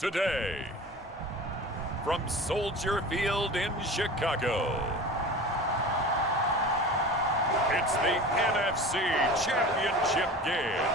today, from Soldier Field in Chicago, it's the NFC Championship game.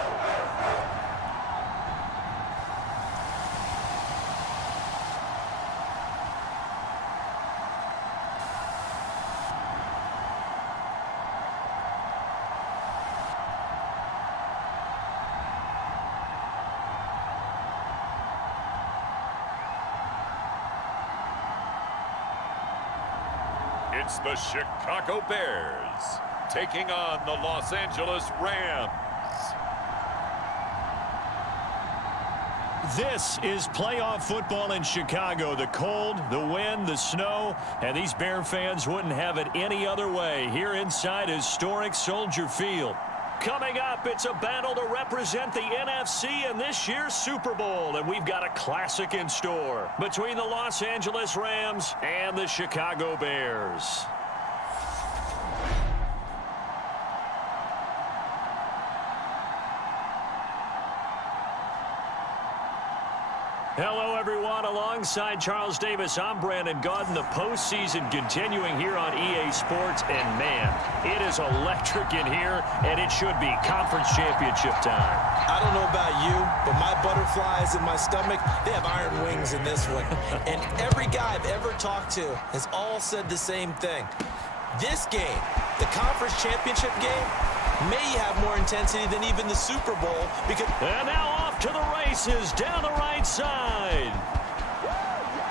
It's the Chicago Bears taking on the Los Angeles Rams. This is playoff football in Chicago. The cold, the wind, the snow, and these Bear fans wouldn't have it any other way here inside historic Soldier Field. Coming up, it's a battle to represent the NFC in this year's Super Bowl, and we've got a classic in store between the Los Angeles Rams and the Chicago Bears. Hello, everyone. Alongside Charles Davis, I'm Brandon Gaudin. The postseason continuing here on EA Sports, and man, it is electric in here, and it should be conference championship time. I don't know about you, but my butterflies in my stomach, they have iron wings in this one. And every guy I've ever talked to has all said the same thing. This game, the conference championship game, may have more intensity than even the Super Bowl because... And now off to the races down the right side.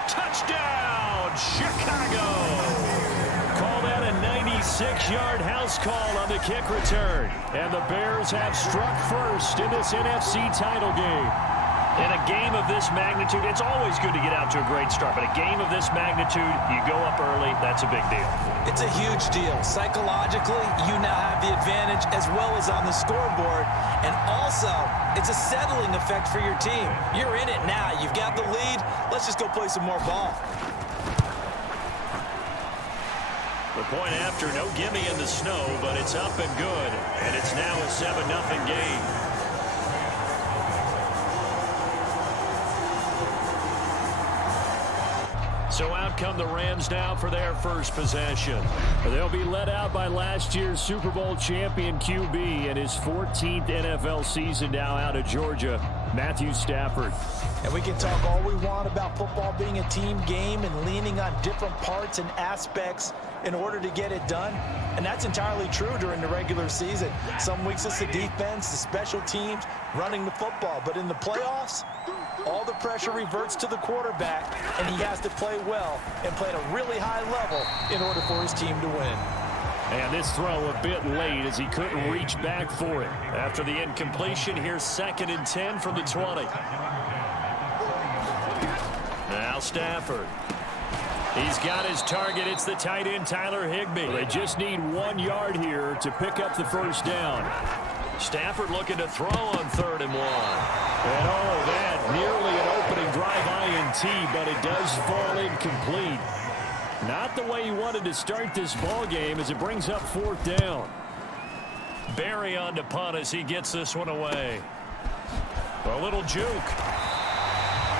Touchdown, Chicago. Call that a 96-yard house call on the kick return. And the Bears have struck first in this NFC title game. In a game of this magnitude, it's always good to get out to a great start, but a game of this magnitude, you go up early, that's a big deal. It's a huge deal. Psychologically, you now have the advantage as well as on the scoreboard, and also, it's a settling effect for your team. You're in it now. You've got the lead. Let's just go play some more ball. The point after, no gimme in the snow, but it's up and good, and it's now a 7-0 game. So out come the Rams now for their first possession. They'll be led out by last year's Super Bowl champion QB in his 14th NFL season now out of Georgia, Matthew Stafford. And we can talk all we want about football being a team game and leaning on different parts and aspects in order to get it done. And that's entirely true during the regular season. Some weeks it's the defense, the special teams, running the football. But in the playoffs, all the pressure reverts to the quarterback, and he has to play well and play at a really high level in order for his team to win. And this throw a bit late as he couldn't reach back for it. After the incompletion, here's 2nd and 10 from the 20. Now Stafford. He's got his target. It's the tight end, Tyler Higbee. They just need 1 yard here to pick up the first down. Stafford looking to throw on 3rd and 1. And all of that, nearly an opening drive INT, but it does fall incomplete. Not the way he wanted to start this ball game as it brings up 4th down. Barry on to punt as he gets this one away. A little juke.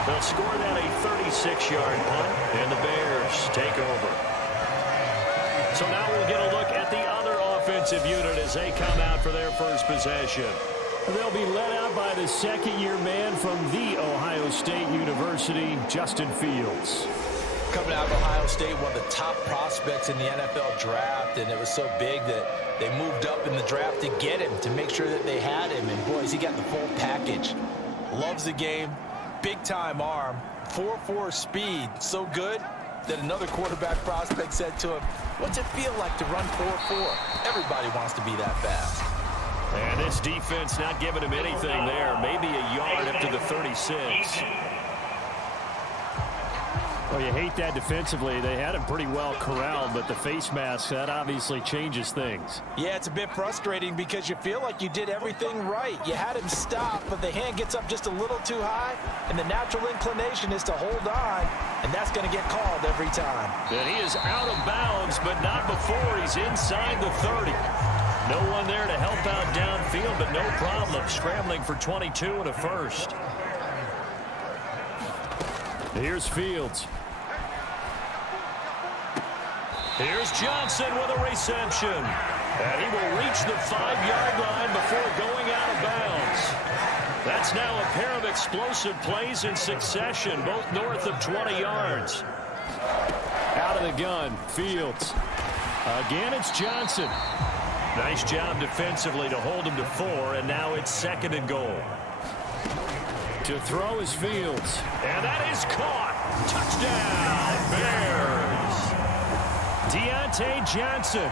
They'll score that a 36-yard punt, and the Bears take over. So now we'll get a look at the other offensive unit as they come out for their first possession. They'll be led out by the second-year man from The Ohio State University, Justin Fields. Coming out of Ohio State, one of the top prospects in the NFL draft, and it was so big that they moved up in the draft to get him, to make sure that they had him. And, boys, he got the full package. Loves the game. Big-time arm, 4.4 speed, so good that another quarterback prospect said to him, what's it feel like to run 4.4? Everybody wants to be that fast. And this defense not giving him anything there, maybe a yard up to the 36. Well, you hate that defensively. They had him pretty well corralled, but the face mask, that obviously changes things. Yeah, it's a bit frustrating because you feel like you did everything right. You had him stop, but the hand gets up just a little too high, and the natural inclination is to hold on, and that's going to get called every time. And he is out of bounds, but not before he's inside the 30. No one there to help out downfield, but no problem. Scrambling for 22 and a first. Here's Fields. Here's Johnson with a reception. And he will reach the 5-yard line before going out of bounds. That's now a pair of explosive plays in succession, both north of 20 yards. Out of the gun, Fields. Again, it's Johnson. Nice job defensively to hold him to 4, and now it's 2nd and goal. To throw is Fields. And that is caught. Touchdown, Bears. Deontay Johnson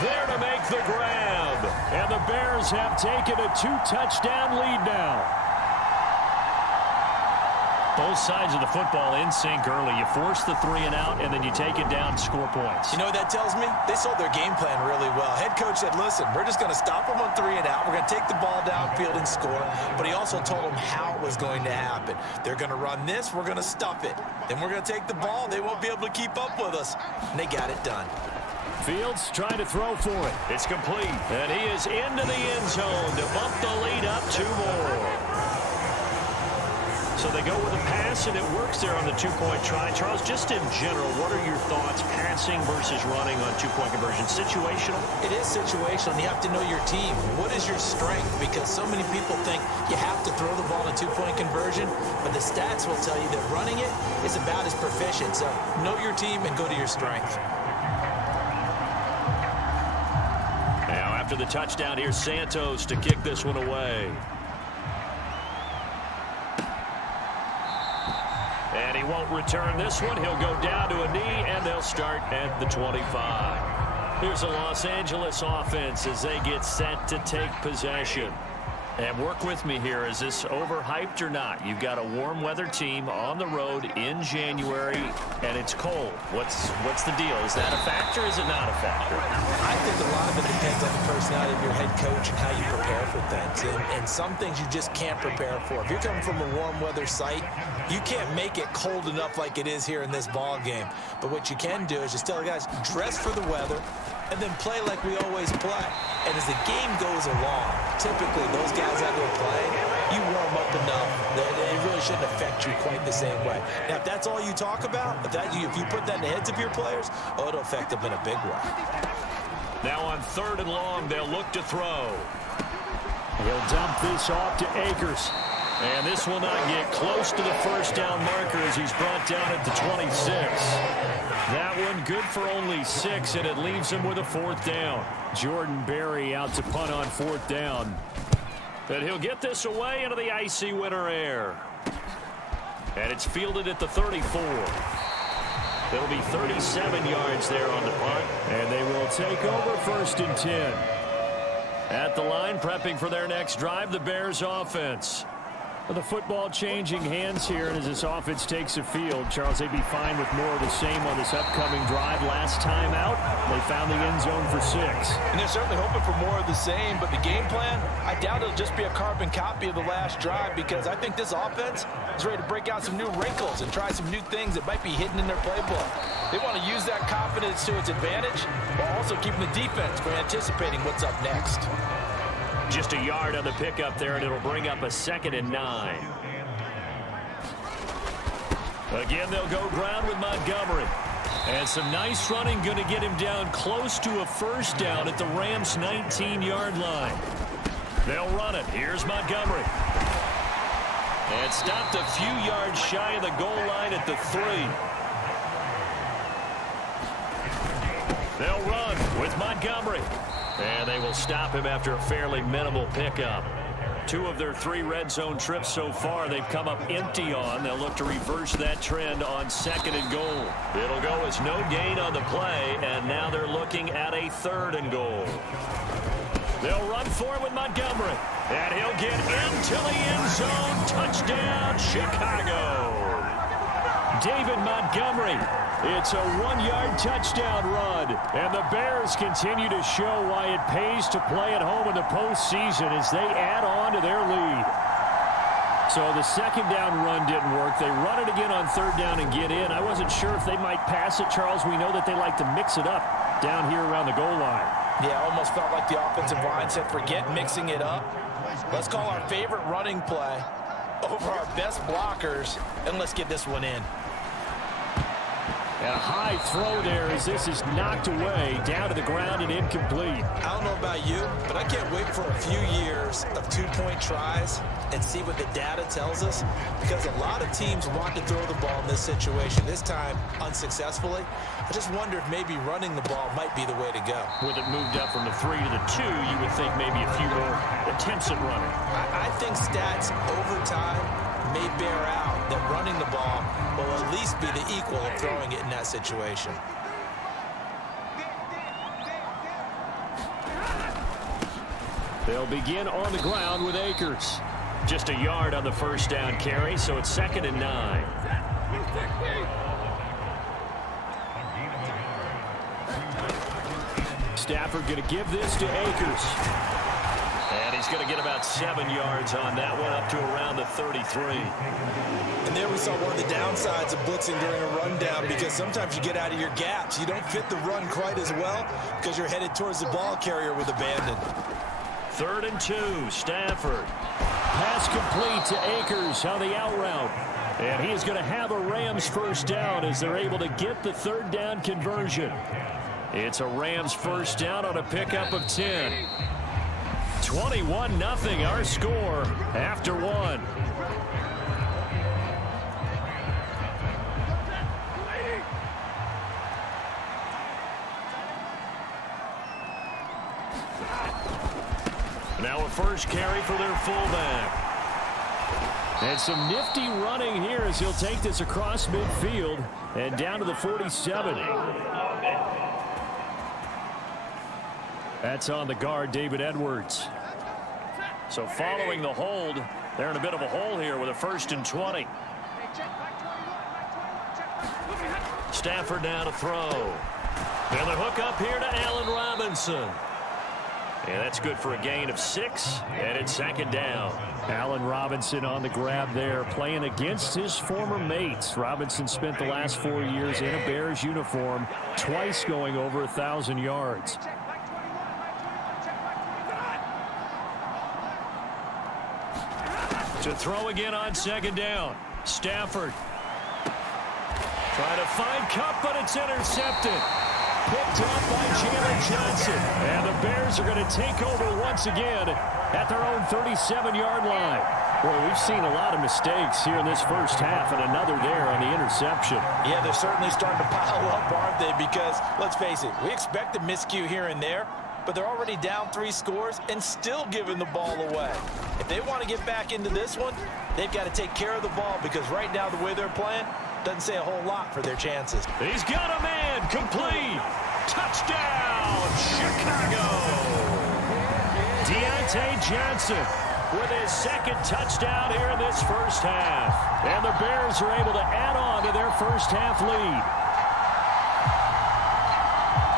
there to make the grab. And the Bears have taken a 2-touchdown lead now. Both sides of the football in sync early. You force the 3 and out, and then you take it down, score points. You know what that tells me? They sold their game plan really well. Head coach said, listen, we're just going to stop them on 3 and out. We're going to take the ball downfield and score. But he also told them how it was going to happen. They're going to run this. We're going to stuff it. Then we're going to take the ball. They won't be able to keep up with us. And they got it done. Fields trying to throw for it. It's complete. And he is into the end zone to bump the lead up 2 more. So they go with a pass, and it works there on the 2-point try. Charles, just in general, what are your thoughts passing versus running on 2-point conversion? Situational? It is situational, and you have to know your team. What is your strength? Because so many people think you have to throw the ball in a 2-point conversion, but the stats will tell you that running it is about as proficient. So know your team and go to your strength. Now after the touchdown, here's Santos to kick this one away. And he won't return this one. He'll go down to a knee, and they'll start at the 25. Here's the Los Angeles offense as they get set to take possession. And work with me here. Is this overhyped or not? You've got a warm weather team on the road in January, and it's cold. What's the deal? Is that a factor or is it not a factor? I think a lot of it depends on the personality of your head coach and how you prepare for things. And some things you just can't prepare for. If you're coming from a warm weather site, you can't make it cold enough like it is here in this ball game. But what you can do is just tell the guys, dress for the weather, and then play like we always play. And as the game goes along, typically those guys out there playing, you warm up enough that it really shouldn't affect you quite the same way. Now, if that's all you talk about, if you put that in the heads of your players, it'll affect them in a big way. Now on 3rd and long, they'll look to throw. He'll dump this off to Akers. And this will not get close to the first down marker as he's brought down at the 26. That one good for only 6, and it leaves him with a 4th down. Jordan Berry out to punt on 4th down. And he'll get this away into the icy winter air. And it's fielded at the 34. It'll be 37 yards there on the punt. And they will take over 1st and 10. At the line, prepping for their next drive, the Bears offense. The football changing hands here, and as this offense takes the field, Charles, they'd be fine with more of the same on this upcoming drive. Last time out, they found the end zone for 6. And they're certainly hoping for more of the same, but the game plan, I doubt it'll just be a carbon copy of the last drive, because I think this offense is ready to break out some new wrinkles and try some new things that might be hidden in their playbook. They want to use that confidence to its advantage, while also keeping the defense from anticipating what's up next. Just a yard on the pickup there, and it'll bring up a 2nd and 9. Again, they'll go ground with Montgomery. And some nice running going to get him down close to a 1st down at the Rams' 19-yard line. They'll run it. Here's Montgomery. And stopped a few yards shy of the goal line at the 3. They'll run with Montgomery. And they will stop him after a fairly minimal pickup. 2 of their 3 red zone trips so far they've come up empty on. They'll look to reverse that trend on 2nd and goal. It'll go as no gain on the play, and now they're looking at a 3rd and goal. They'll run for it with Montgomery. And he'll get into the end zone. Touchdown, Chicago. David Montgomery. It's a 1-yard touchdown run, and the Bears continue to show why it pays to play at home in the postseason as they add on to their lead. So the 2nd down run didn't work. They run it again on 3rd down and get in. I wasn't sure if they might pass it, Charles. We know that they like to mix it up down here around the goal line. Yeah, almost felt like the offensive line said, forget mixing it up. Let's call our favorite running play over our best blockers, and let's get this one in. And a high throw there as this is knocked away, down to the ground and incomplete. I don't know about you, but I can't wait for a few years of two-point tries and see what the data tells us, because a lot of teams want to throw the ball in this situation, this time unsuccessfully. I just wonder if maybe running the ball might be the way to go. With it moved up from the 3 to the 2, you would think maybe a few more attempts at running. I think stats over time may bear out that running the ball will at least be the equal of throwing it in that situation. They'll begin on the ground with Akers. Just a yard on the first down carry, so it's 2nd and 9. Stafford going to give this to Akers. And he's going to get about 7 yards on that one, up to around the 33. And there we saw one of the downsides of blitzing during a rundown, because sometimes you get out of your gaps. You don't fit the run quite as well because you're headed towards the ball carrier with abandon. 3rd and 2, Stafford. Pass complete to Akers on the out route. And he is going to have a Rams first down as they're able to get the 3rd down conversion. It's a Rams first down on a pickup of 10. 21-0 our score after 1. Now a first carry for their fullback. And some nifty running here as he'll take this across midfield and down to the 47. That's on the guard, David Edwards. So following the hold, they're in a bit of a hole here with a 1st and 20. Stafford now to throw. And the hook up here to Allen Robinson. And that's good for a gain of 6, and it's 2nd down. Allen Robinson on the grab there, playing against his former mates. Robinson spent the last 4 years in a Bears uniform, twice going over 1,000 yards. To throw again on 2nd down. Stafford. Trying to find Kupp, but it's intercepted. Picked up by Jalen Johnson. And the Bears are going to take over once again at their own 37-yard line. Boy, we've seen a lot of mistakes here in this first half, and another there on the interception. Yeah, they're certainly starting to pile up, aren't they? Because, let's face it, we expect a miscue here and there, but they're already down 3 scores and still giving the ball away. If they want to get back into this one, they've got to take care of the ball, because right now the way they're playing doesn't say a whole lot for their chances. He's got a man, complete. Touchdown, Chicago. Deontay Johnson with his 2nd touchdown here in this first half. And the Bears are able to add on to their first half lead.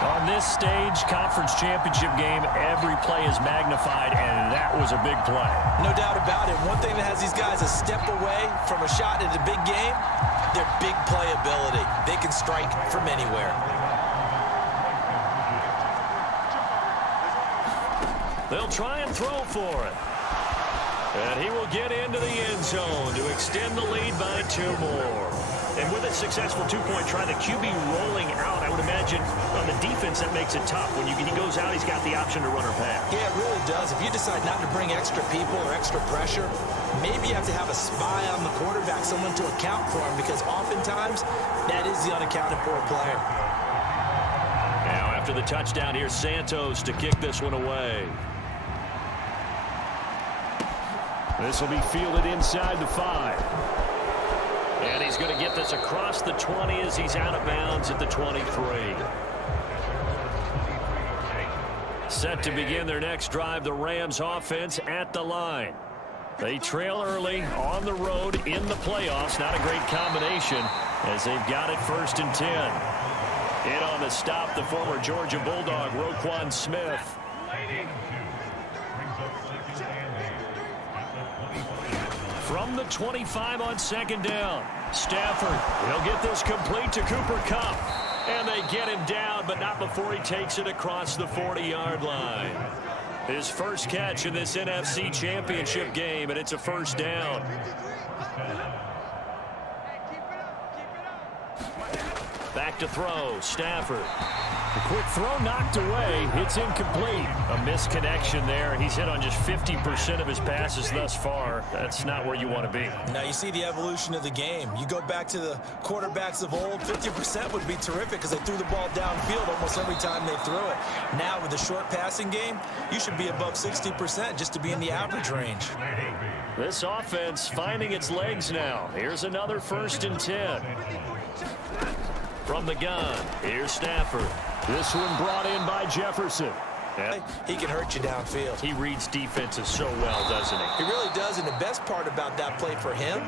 On this stage, conference championship game, every play is magnified, and that was a big play. No doubt about it. One thing that has these guys a step away from a shot at a big game, their big playability. They can strike from anywhere. They'll try and throw for it. And he will get into the end zone to extend the lead by 2 more. And with a successful 2-point try, the QB rolling out, I would imagine on the defense that makes it tough. When he goes out, he's got the option to run or pass. Yeah, it really does. If you decide not to bring extra people or extra pressure, maybe you have to have a spy on the quarterback, someone to account for him, because oftentimes that is the unaccounted for player. Now after the touchdown, here's Santos to kick this one away. This will be fielded inside the 5. And he's going to get this across the 20 as he's out of bounds at the 23. Set to begin their next drive, the Rams offense at the line. They trail early on the road in the playoffs. Not a great combination as they've got it 1st and 10. In on the stop, the former Georgia Bulldog, Roquan Smith. From the 25 on 2nd down. Stafford, he'll get this complete to Cooper Kupp. And they get him down, but not before he takes it across the 40-yard line. His first catch in this NFC Championship game, and it's a 1st down. Back to throw. Stafford. The quick throw knocked away. It's incomplete. A misconnection there. He's hit on just 50% of his passes thus far. That's not where you want to be. Now you see the evolution of the game. You go back to the quarterbacks of old, 50% would be terrific because they threw the ball downfield almost every time they threw it. Now with the short passing game, you should be above 60% just to be in the average range. This offense finding its legs now. Here's another 1st and 10. From the gun, here's Stafford. This one brought in by Jefferson. Yeah. He can hurt you downfield. He reads defenses so well, doesn't he? He really does, and the best part about that play for him,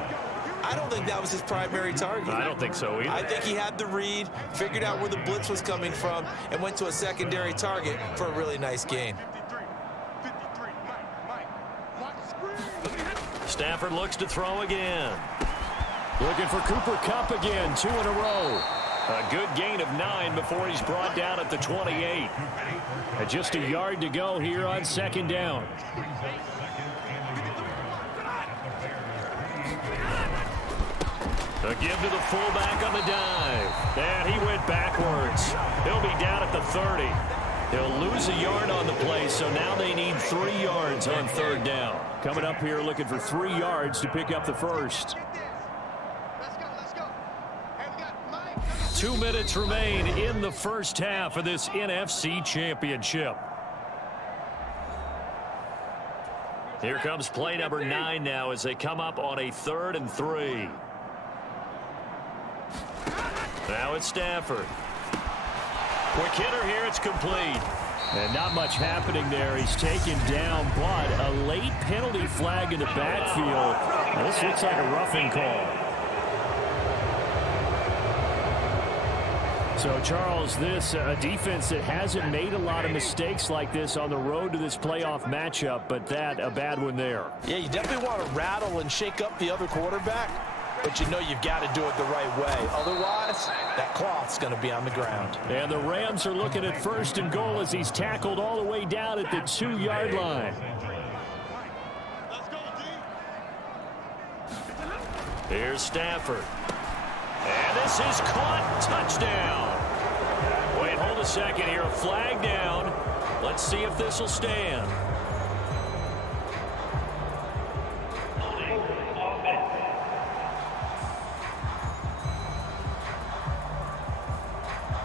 I don't think that was his primary target. I don't think so either. I think he had the read, figured out where the blitz was coming from, and went to a secondary target for a really nice gain. Stafford looks to throw again. Looking for Cooper Kupp again, 2 in a row. A good gain of 9 before he's brought down at the 28. And just a yard to go here on 2nd down. A give to the fullback on the dive. And he went backwards. He'll be down at the 30. He'll lose a yard on the play, so now they need 3 yards on 3rd down. Coming up here looking for 3 yards to pick up the first. 2 minutes remain in the first half of this NFC Championship. Here comes play number 9 now as they come up on a 3rd and 3. Now it's Stafford. Quick hitter here, it's complete. And not much happening there. He's taken down, but a late penalty flag in the backfield. Now, this looks like a roughing call. So, Charles, this a defense that hasn't made a lot of mistakes like this on the road to this playoff matchup, but that a bad one there. Yeah, you definitely want to rattle and shake up the other quarterback, but you know you've got to do it the right way. Otherwise, that cloth's going to be on the ground. And the Rams are looking at 1st and goal as he's tackled all the way down at the 2-yard line. Here's Stafford. And this is caught. Touchdown. Wait, hold a second here. A flag down. Let's see if this will stand.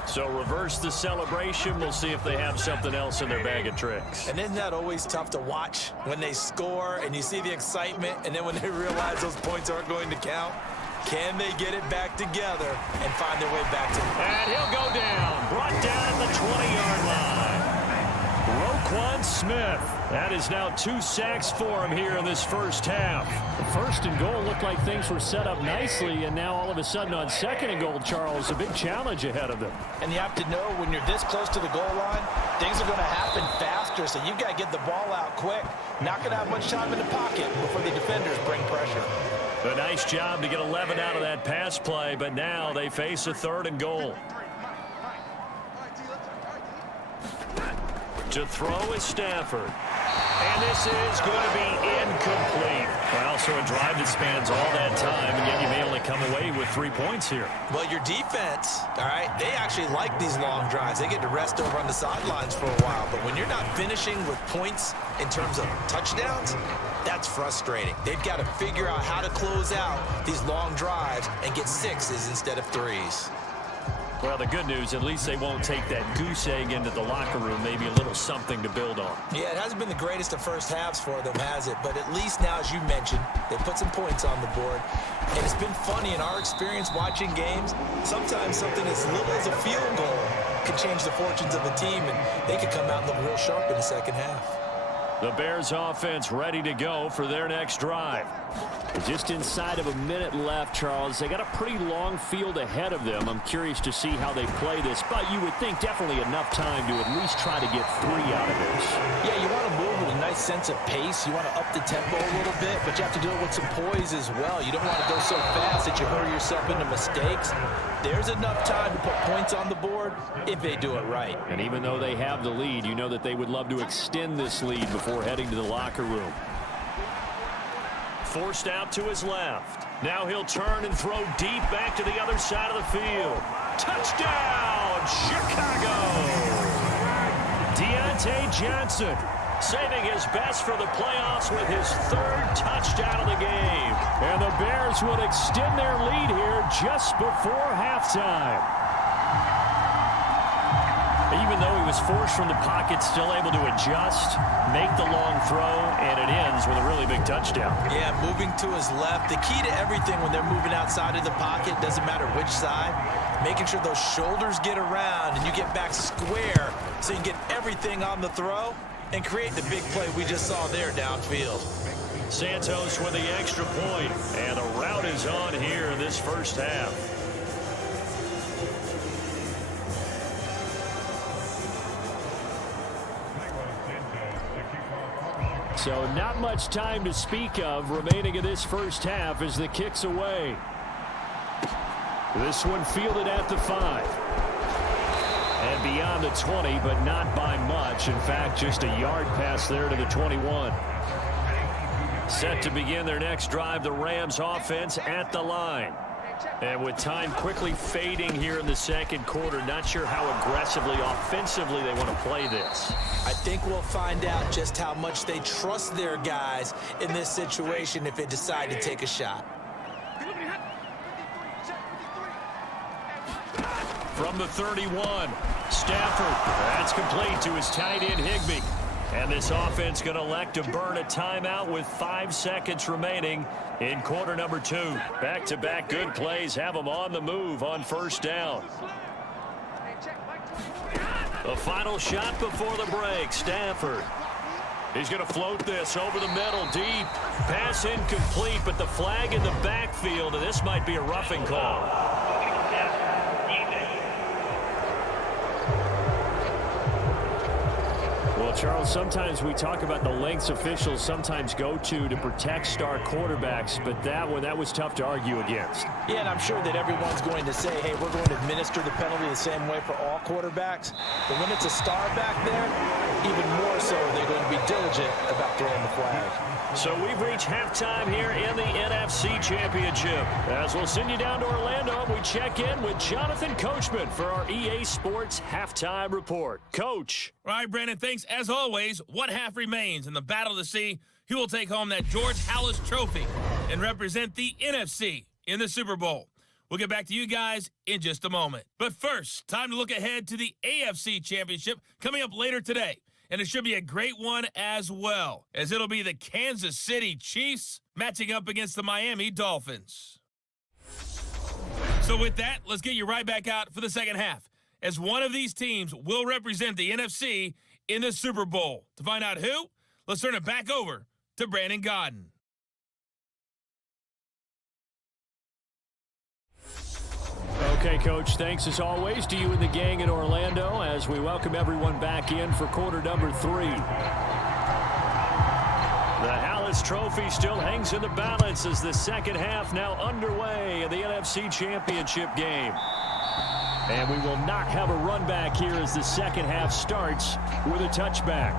So reverse the celebration. We'll see if they have something else in their bag of tricks. And isn't that always tough to watch when they score and you see the excitement and then when they realize those points aren't going to count? Can they get it back together and find their way back to the... And he'll go down. Brought down at the 20-yard line. Roquan Smith. That is now 2 sacks for him here in this first half. The 1st and goal looked like things were set up nicely, and now all of a sudden on 2nd and goal, Charles, a big challenge ahead of them. And you have to know when you're this close to the goal line, things are going to happen faster, so you've got to get the ball out quick. Not going to have much time in the pocket before the defenders bring pressure. A nice job to get 11 out of that pass play, but now they face a 3rd and goal. To throw is Stafford. And this is going to be incomplete. Well, so a drive that spans all that time, and yet you may only come away with 3 points here. Well, your defense, all right, they actually like these long drives. They get to rest over on the sidelines for a while. But when you're not finishing with points in terms of touchdowns, that's frustrating. They've got to figure out how to close out these long drives and get 6s instead of 3s. Well, the good news, at least they won't take that goose egg into the locker room. Maybe a little something to build on. Yeah, it hasn't been the greatest of first halves for them, has it? But at least now, as you mentioned, they put some points on the board. And it's been funny in our experience watching games. Sometimes something as little as a field goal could change the fortunes of a team, and they could come out and look real sharp in the second half. The Bears offense ready to go for their next drive. Just inside of a minute left, Charles. They got a pretty long field ahead of them. I'm curious to see how they play this, but you would think definitely enough time to at least try to get 3 out of this. Yeah, you want to move with a nice sense of pace. You want to up the tempo a little bit, but you have to do it with some poise as well. You don't want to go so fast that you hurry yourself into mistakes. There's enough time to put points on the board if they do it right. And even though they have the lead, you know that they would love to extend this lead before heading to the locker room. forced out to his left. Now he'll turn and throw deep back to the other side of the field. Touchdown, Chicago! Deontay Johnson saving his best for the playoffs with his 3rd touchdown of the game. And the Bears would extend their lead here just before halftime. Even though he was forced from the pocket, still able to adjust, make the long throw, and it ends with a really big touchdown. Yeah, moving to his left. The key to everything when they're moving outside of the pocket, doesn't matter which side, making sure those shoulders get around and you get back square so you can get everything on the throw and create the big play we just saw there downfield. Santos with the extra point, and the route is on here in this first half. So not much time to speak of remaining in this first half as the kick's away. This one fielded at the 5. And beyond the 20, but not by much. In fact, just a yard pass there to the 21. Set to begin their next drive, the Rams offense at the line. And with time quickly fading here in the second quarter, not sure how aggressively, offensively they want to play this. I think we'll find out just how much they trust their guys in this situation if they decide to take a shot. From the 31, Stafford. That's complete to his tight end, Higbee. And this offense going to elect to burn a timeout with 5 seconds remaining in quarter number 2. Back-to-back good plays have them on the move on first down. The final shot before the break, Stafford. He's going to float this over the middle, deep. Pass incomplete, but the flag in the backfield, and this might be a roughing call. Well, Charles, sometimes we talk about the lengths officials sometimes go to protect star quarterbacks, but that was tough to argue against. Yeah, and I'm sure that everyone's going to say, hey, we're going to administer the penalty the same way for all quarterbacks. But when it's a star back there, even more so, they're going to be diligent about throwing the flag. So we've reached halftime here in the NFC Championship. As we'll send you down to Orlando, we check in with Jonathan Coachman for our EA Sports Halftime Report. Coach. All right, Brandon, thanks. As always, one half remains in the battle to see who will take home that George Halas Trophy and represent the NFC in the Super Bowl. We'll get back to you guys in just a moment. But first, time to look ahead to the AFC Championship coming up later today. And it should be a great one as well, as it'll be the Kansas City Chiefs matching up against the Miami Dolphins. So with that, let's get you right back out for the second half, as one of these teams will represent the NFC in the Super Bowl. To find out who, let's turn it back over to Brandon Godden. Okay, Coach, thanks as always to you and the gang in Orlando as we welcome everyone back in for quarter number 3. The Halas Trophy still hangs in the balance as the second half now underway in the NFC Championship game. And we will not have a run back here as the second half starts with a touchback.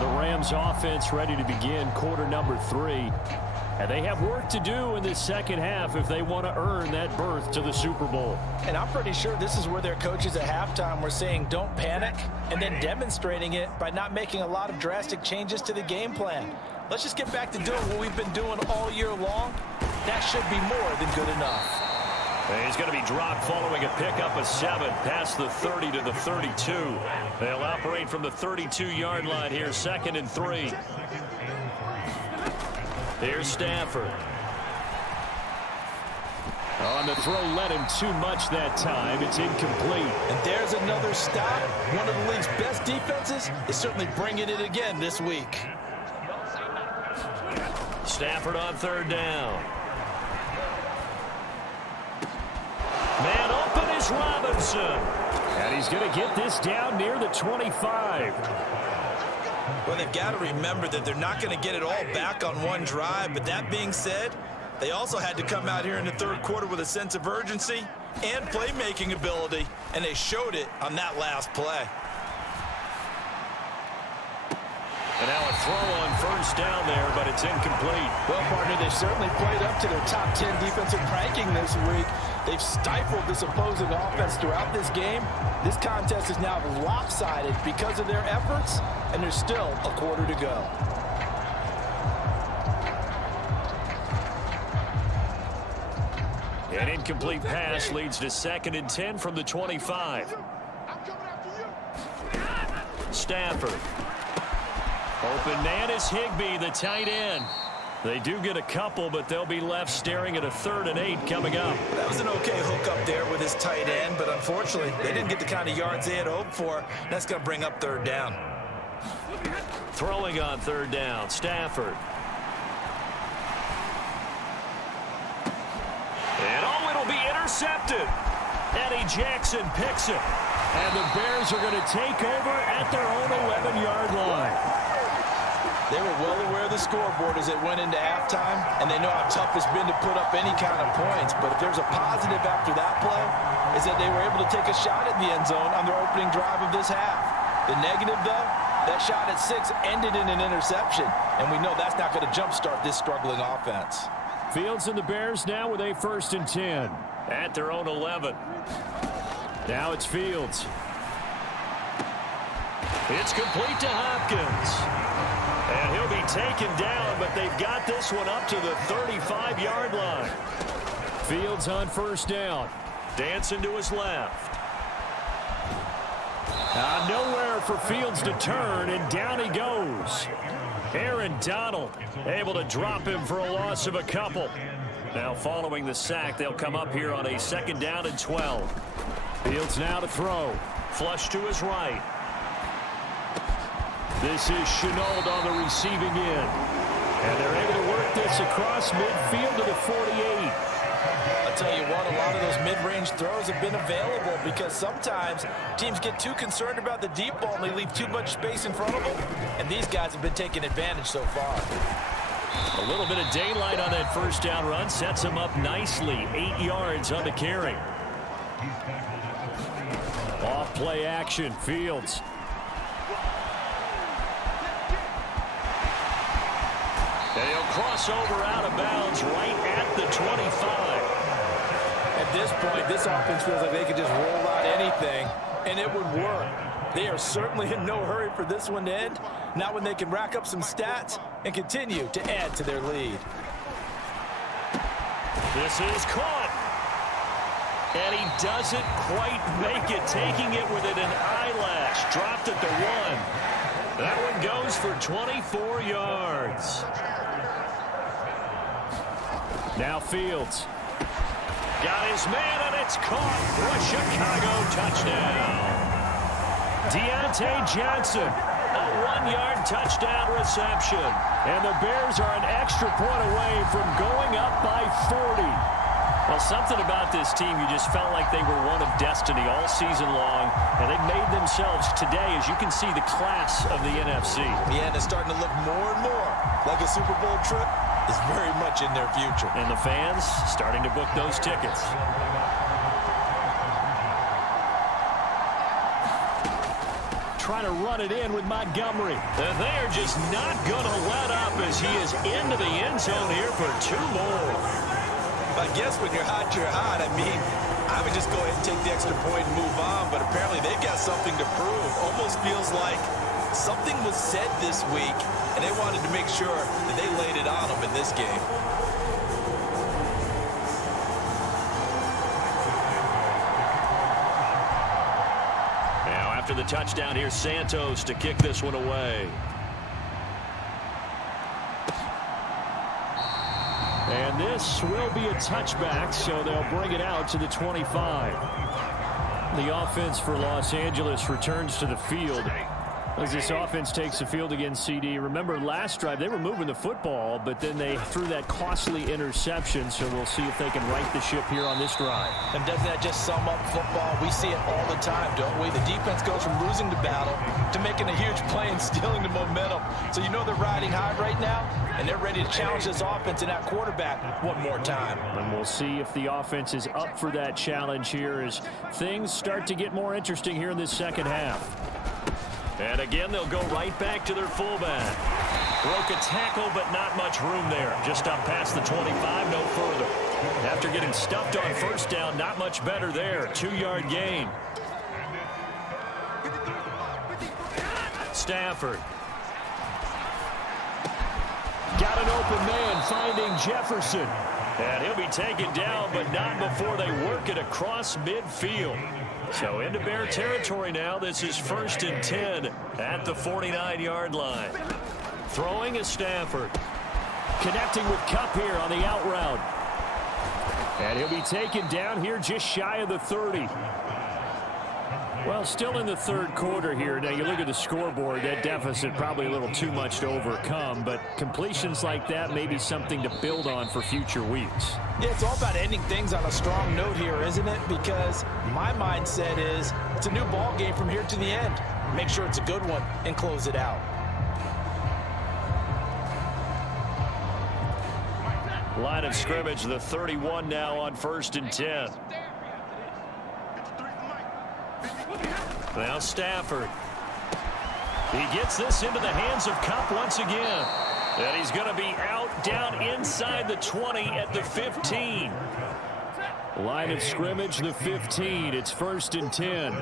The Rams offense ready to begin quarter number 3. And they have work to do in this second half if they want to earn that berth to the Super Bowl. And I'm pretty sure this is where their coaches at halftime were saying don't panic, and then demonstrating it by not making a lot of drastic changes to the game plan. Let's just get back to doing what we've been doing all year long. That should be more than good enough. And he's going to be dropped following a pickup of 7 past the 30 to the 32. They'll operate from the 32-yard line here, 2nd and 3. Here's Stafford. On the throw, led him too much that time. It's incomplete. And there's another stop. One of the league's best defenses is certainly bringing it again this week. Stafford on 3rd down. Man open is Robinson. And he's going to get this down near the 25. Well, they've got to remember that they're not going to get it all back on one drive. But that being said, they also had to come out here in the third quarter with a sense of urgency and playmaking ability, and they showed it on that last play. And now a throw on first down there, but it's incomplete. Well, partner, they've certainly played up to their top 10 defensive ranking this week. They've stifled this opposing offense throughout this game. This contest is now lopsided because of their efforts, and there's still a quarter to go. An incomplete pass leads to 2nd and 10 from the 25. Stafford. Open man is Higbee, the tight end. They do get a couple, but they'll be left staring at a 3rd and 8 coming up. That was an okay hook up there with his tight end, but unfortunately, they didn't get the kind of yards they had hoped for. That's going to bring up 3rd down. Throwing on 3rd down, Stafford. And oh, it'll be intercepted. Eddie Jackson picks it. And the Bears are going to take over at their own 11-yard line. They were well aware of the scoreboard as it went into halftime, and they know how tough it's been to put up any kind of points. But if there's a positive after that play, is that they were able to take a shot at the end zone on their opening drive of this half. The negative, though, that shot at 6 ended in an interception, and we know that's not going to jumpstart this struggling offense. Fields and the Bears now with a 1st and 10 at their own 11. Now it's Fields. It's complete to Hopkins. And he'll be taken down, but they've got this one up to the 35-yard line. Fields on 1st down. Dancing to his left. Nowhere for Fields to turn, and down he goes. Aaron Donald able to drop him for a loss of a couple. Now following the sack, they'll come up here on a 2nd down and 12. Fields now to throw. Flush to his right. This is Chenault on the receiving end. And they're able to work this across midfield to the 48. I'll tell you what, a lot of those mid-range throws have been available because sometimes teams get too concerned about the deep ball and they leave too much space in front of them. And these guys have been taking advantage so far. A little bit of daylight on that 1st down run sets him up nicely. 8 yards on the carry. Off play action, Fields. And he'll cross over out of bounds right at the 25. At this point, this offense feels like they could just roll out anything, and it would work. They are certainly in no hurry for this one to end, not when they can rack up some stats and continue to add to their lead. This is caught. And he doesn't quite make it, taking it within an eyelash. Dropped at the 1. That one goes for 24 yards. Now Fields. Got his man, and it's caught for a Chicago touchdown. Deontay Johnson, a 1-yard touchdown reception. And the Bears are an extra point away from going up by 40. Well, something about this team, you just felt like they were one of destiny all season long, and they made themselves today, as you can see, the class of the NFC. Yeah, and it's starting to look more and more like a Super Bowl trip is very much in their future. And the fans starting to book those tickets. Trying to run it in with Montgomery. And they're just not going to let up as he is into the end zone here for 2 more. I guess when you're hot, you're hot. I mean, I would just go ahead and take the extra point and move on, but apparently they've got something to prove. Almost feels like something was said this week, and they wanted to make sure that they laid it on them in this game. Now, after the touchdown, here's Santos to kick this one away. And this will be a touchback, so they'll bring it out to the 25. The offense for Los Angeles returns to the field as this offense takes the field against CD. Remember, last drive, they were moving the football, but then they threw that costly interception, so we'll see if they can right the ship here on this drive. And doesn't that just sum up football? We see it all the time, don't we? The defense goes from losing the battle to making a huge play and stealing the momentum. So you know they're riding high right now, and they're ready to challenge this offense and that quarterback one more time. And we'll see if the offense is up for that challenge here as things start to get more interesting here in this second half. And again, they'll go right back to their fullback. Broke a tackle, but not much room there. Just up past the 25, no further. After getting stuffed on first down, not much better there. 2-yard gain. Stafford. Got an open man, finding Jefferson. And he'll be taken down, but not before they work it across midfield. So into Bear territory now. This is 1st and 10 at the 49-yard line. Throwing is Stafford. Connecting with Kupp here on the out route. And he'll be taken down here just shy of the 30. Well, still in the third quarter here. Now, you look at the scoreboard, that deficit probably a little too much to overcome, but completions like that may be something to build on for future weeks. Yeah, it's all about ending things on a strong note here, isn't it? Because my mindset is it's a new ball game from here to the end. Make sure it's a good one and close it out. Line of scrimmage, the 31 now on 1st and 10. Now Stafford. He gets this into the hands of Kupp once again. And he's going to be out down inside the 20 at the 15. Line of scrimmage, the 15. It's 1st and 10.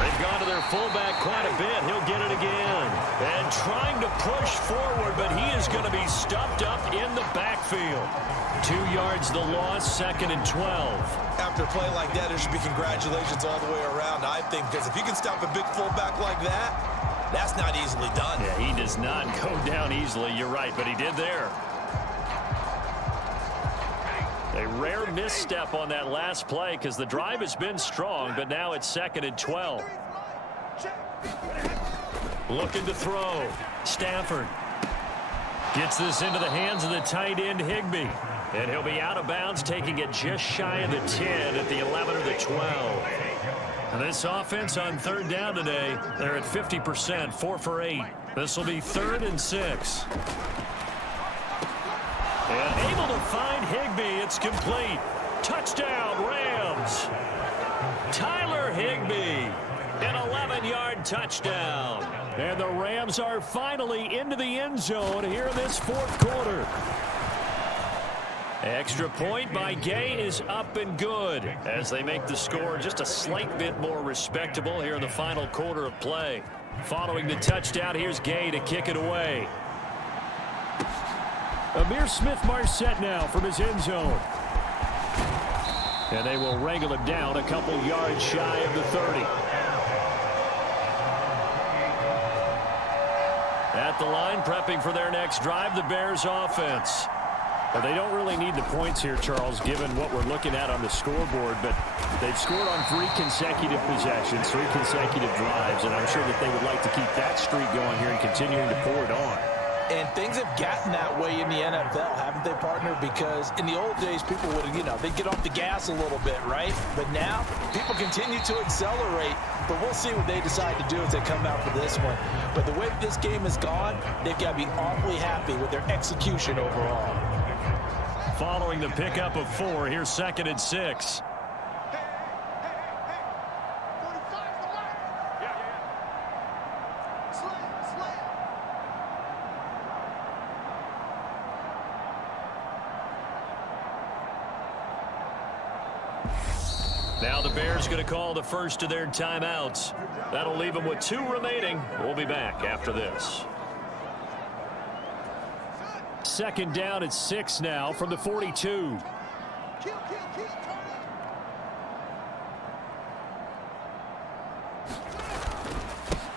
They've gone to their fullback quite a bit. He'll get it again. And trying to push forward, but he is going to be stuffed up in the backfield. 2 yards the loss, 2nd and 12. After a play like that, there should be congratulations all the way around, I think, because if you can stop a big fullback like that, that's not easily done. Yeah, he does not go down easily. You're right, but he did there. A rare misstep on that last play because the drive has been strong, but now it's 2nd and 12. Looking to throw. Stafford gets this into the hands of the tight end, Higbee. And he'll be out of bounds, taking it just shy of the 10 at the 11 or the 12. And this offense on 3rd down today, they're at 50%, 4 for 8. This will be 3rd and 6. And able to find Higbee. It's complete. Touchdown, Rams. Tyler Higbee. An 11-yard touchdown. And the Rams are finally into the end zone here in this 4th quarter. Extra point by Gay is up and good as they make the score just a slight bit more respectable here in the final quarter of play. Following the touchdown, here's Gay to kick it away. Amir Smith-Marset now from his end zone. And they will wrangle him down a couple yards shy of the 30. At the line, prepping for their next drive, the Bears offense. Well, they don't really need the points here, Charles, given what we're looking at on the scoreboard, but they've scored on 3 consecutive possessions, 3 consecutive drives, and I'm sure that they would like to keep that streak going here and continuing to pour it on. And things have gotten that way in the NFL, haven't they, partner? Because in the old days, people would, they'd get off the gas a little bit, right? But now, people continue to accelerate. But we'll see what they decide to do as they come out for this one. But the way this game has gone, they've got to be awfully happy with their execution overall. Following the pickup of 4, here's 2nd and 6. Now the Bears going to call the first of their timeouts. That'll leave them with 2 remaining. We'll be back after this. 2nd down at 6 now from the 42.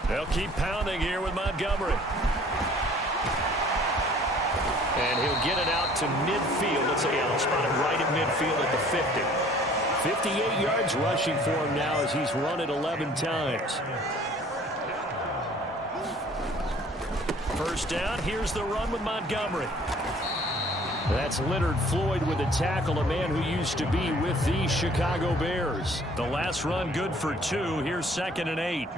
They'll keep pounding here with Montgomery. And he'll get it out to midfield. Let's say, I'll spot it right at midfield at the 50. 58 yards rushing for him now as he's run it 11 times. First down, here's the run with Montgomery. That's Leonard Floyd with a tackle, a man who used to be with the Chicago Bears. The last run good for 2. Here's 2nd and 8.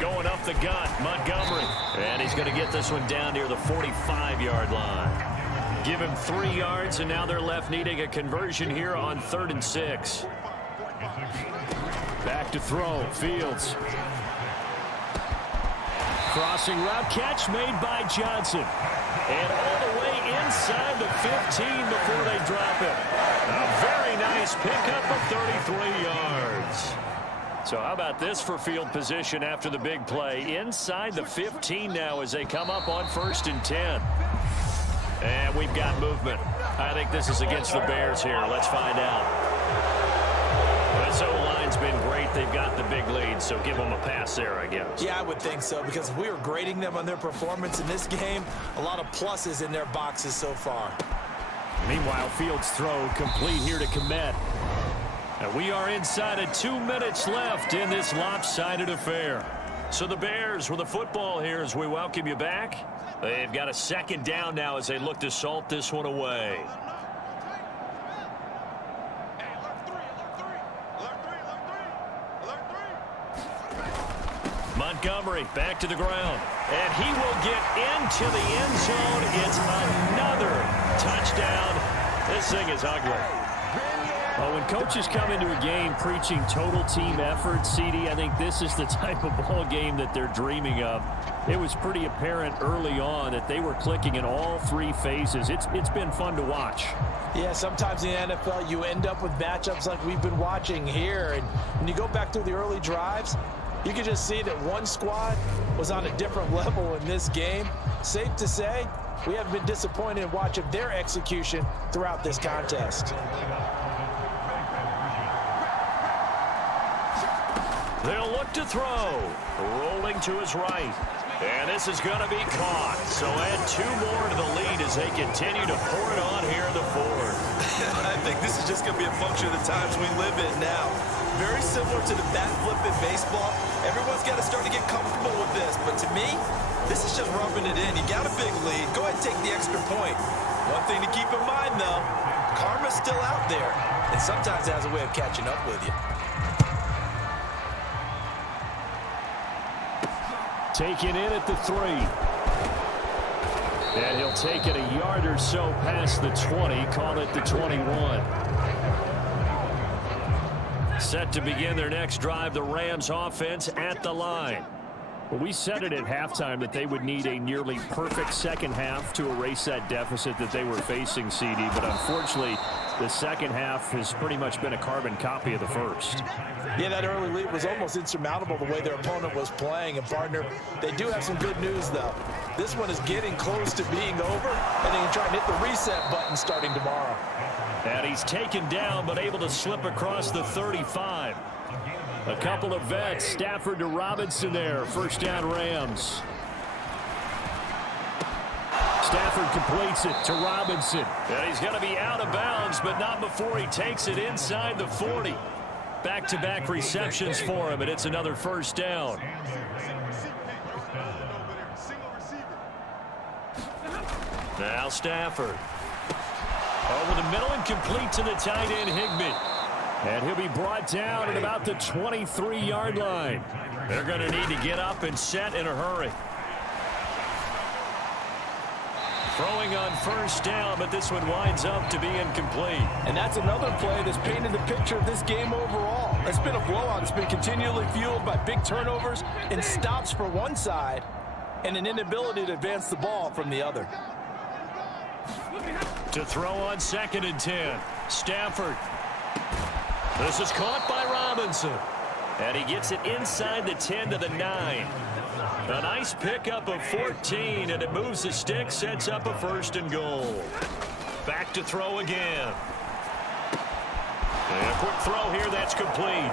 Going up the gut, Montgomery. And he's going to get this one down near the 45-yard line. Give him 3 yards, and now they're left needing a conversion here on 3rd and 6. Back to throw. Fields. Crossing route catch made by Johnson. And all the way inside the 15 before they drop it. A very nice pickup of 33 yards. So how about this for field position after the big play? Inside the 15 now as they come up on 1st and 10. And we've got movement. I think this is against the Bears here. Let's find out. This O-line's been great. They've got the big lead, so give them a pass there, I guess. Yeah, I would think so, because if we were grading them on their performance in this game, a lot of pluses in their boxes so far. Meanwhile, Fields' throw complete here to Komet. And we are inside of 2 minutes left in this lopsided affair. So the Bears with the football here as we welcome you back. They've got a 2nd down now as they look to salt this one away. Montgomery back to the ground. And he will get into the end zone. It's another touchdown. This thing is ugly. Well, when coaches come into a game preaching total team effort, CD, I think this is the type of ball game that they're dreaming of. It was pretty apparent early on that they were clicking in all 3 phases. It's been fun to watch. Yeah, sometimes in the NFL you end up with matchups like we've been watching here. And when you go back through the early drives, you can just see that one squad was on a different level in this game. Safe to say, we haven't been disappointed in watching their execution throughout this contest. They'll look to throw. Rolling to his right. And this is going to be caught. So add 2 more to the lead as they continue to pour it on here in the 4th. I think this is just going to be a function of the times we live in now. Very similar to the bat flip in baseball. Everyone's got to start to get comfortable with this. But to me, this is just rubbing it in. You got a big lead. Go ahead and take the extra point. One thing to keep in mind, though, karma's still out there. And sometimes it has a way of catching up with you. Taken in at the 3. And he'll take it a yard or so past the 20, call it the 21. Set to begin their next drive, the Rams offense at the line. Well, we said it at halftime that they would need a nearly perfect second half to erase that deficit that they were facing, CD. But unfortunately, the second half has pretty much been a carbon copy of the first. Yeah, that early lead was almost insurmountable the way their opponent was playing. And, partner, they do have some good news, though. This one is getting close to being over, and they can try and hit the reset button starting tomorrow. And he's taken down, but able to slip across the 35. A couple of vets, Stafford to Robinson there. 1st down, Rams. Stafford completes it to Robinson. And he's going to be out of bounds, but not before he takes it inside the 40. Back-to-back receptions for him, and it's another 1st down. Now Stafford. Over the middle and complete to the tight end, Higbee. And he'll be brought down at about the 23-yard line. They're going to need to get up and set in a hurry. Throwing on 1st down, but this one winds up to be incomplete. And that's another play that's painted the picture of this game overall. It's been a blowout. It's been continually fueled by big turnovers and stops for one side and an inability to advance the ball from the other. To throw on 2nd and 10. Stafford. This is caught by Robinson. And he gets it inside the 10 to the 9. A nice pickup of 14, and it moves the stick, sets up a 1st and goal. Back to throw again. And a quick throw here, that's complete.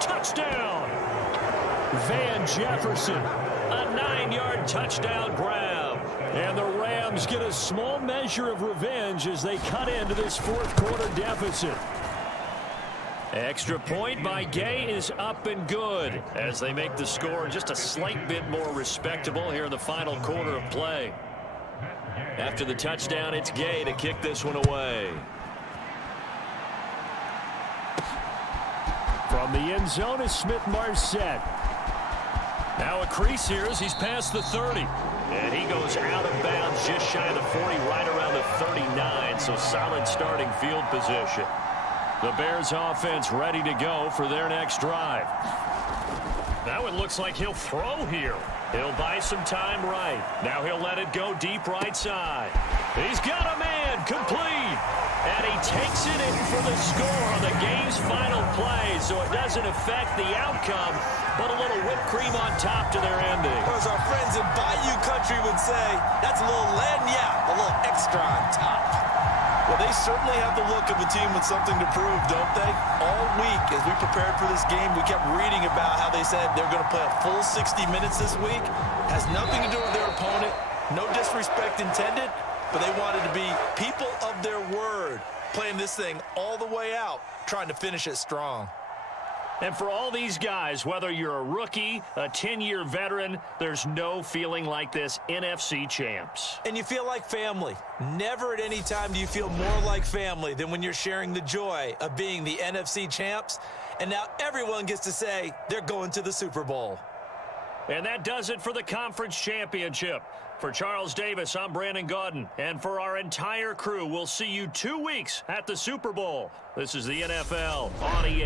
Touchdown! Van Jefferson, a 9-yard touchdown grab. And the Rams get a small measure of revenge as they cut into this 4th quarter deficit. Extra point by Gay is up and good as they make the score just a slight bit more respectable here in the final quarter of play. After the touchdown, it's Gay to kick this one away. From the end zone is Smith-Marset. Now a crease here as he's past the 30. And he goes out of bounds just shy of the 40, right around the 39. So solid starting field position. The Bears offense ready to go for their next drive. Now it looks like he'll throw here. He'll buy some time right. Now he'll let it go deep right side. He's got a man, complete. And he takes it in for the score on the game's final play, so it doesn't affect the outcome, but a little whipped cream on top to their ending. Or as our friends in Bayou Country would say, that's a little lagniappe, a little extra on top. Well, they certainly have the look of a team with something to prove, don't they? All week, as we prepared for this game, we kept reading about how they said they're going to play a full 60 minutes this week. Has nothing to do with their opponent. No disrespect intended, but they wanted to be people of their word, playing this thing all the way out, trying to finish it strong. And for all these guys, whether you're a rookie, a 10-year veteran, there's no feeling like this NFC champs. And you feel like family. Never at any time do you feel more like family than when you're sharing the joy of being the NFC champs. And now everyone gets to say they're going to the Super Bowl. And that does it for the conference championship. For Charles Davis, I'm Brandon Gaudin. And for our entire crew, we'll see you 2 weeks at the Super Bowl. This is the NFL on EA.